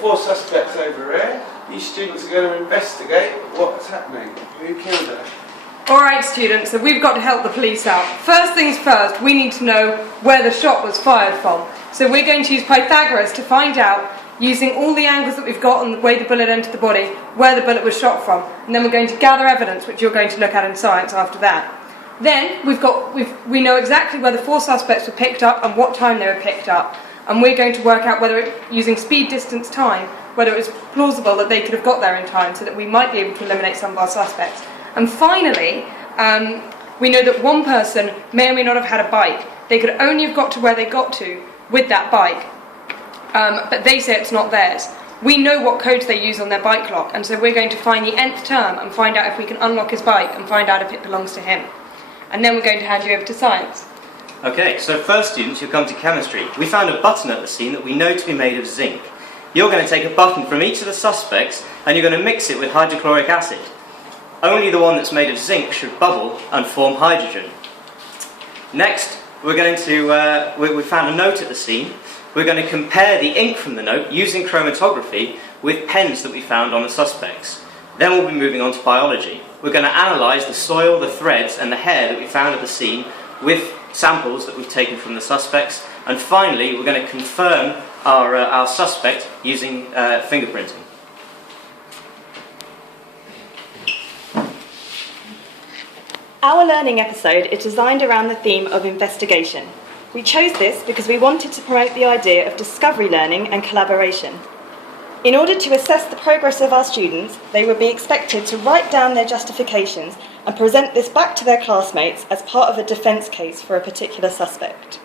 4 suspects over here. You students are going to investigate what's happening. Who killed her? Alright students, so we've got to help the police out. First things first, we need to know where the shot was fired from. So we're going to use Pythagoras to find out, using all the angles that we've got and the way the bullet entered the body, where the bullet was shot from. And then we're going to gather evidence, which you're going to look at in science after that. Then we know exactly where the 4 suspects were picked up and what time they were picked up. And we're going to work out whether, using speed, distance, time, whether it was plausible that they could have got there in time so that we might be able to eliminate some of our suspects. And finally, we know that one person may or may not have had a bike. They could only have got to where they got to with that bike, but they say it's not theirs. We know what codes they use on their bike lock, and so we're going to find the nth term and find out if we can unlock his bike and find out if it belongs to him. And then we're going to hand you over to science. Okay, so first students, you'll come to chemistry. We found a button at the scene that we know to be made of zinc. You're going to take a button from each of the suspects and you're going to mix it with hydrochloric acid. Only the one that's made of zinc should bubble and form hydrogen. Next, we're going to, we found a note at the scene. We're going to compare the ink from the note using chromatography with pens that we found on the suspects. Then we'll be moving on to biology. We're going to analyse the soil, the threads and the hair that we found at the scene with samples that we've taken from the suspects. And finally, we're going to confirm our suspect using fingerprinting. Our learning episode is designed around the theme of investigation. We chose this because we wanted to promote the idea of discovery learning and collaboration. In order to assess the progress of our students, they would be expected to write down their justifications and present this back to their classmates as part of a defence case for a particular suspect.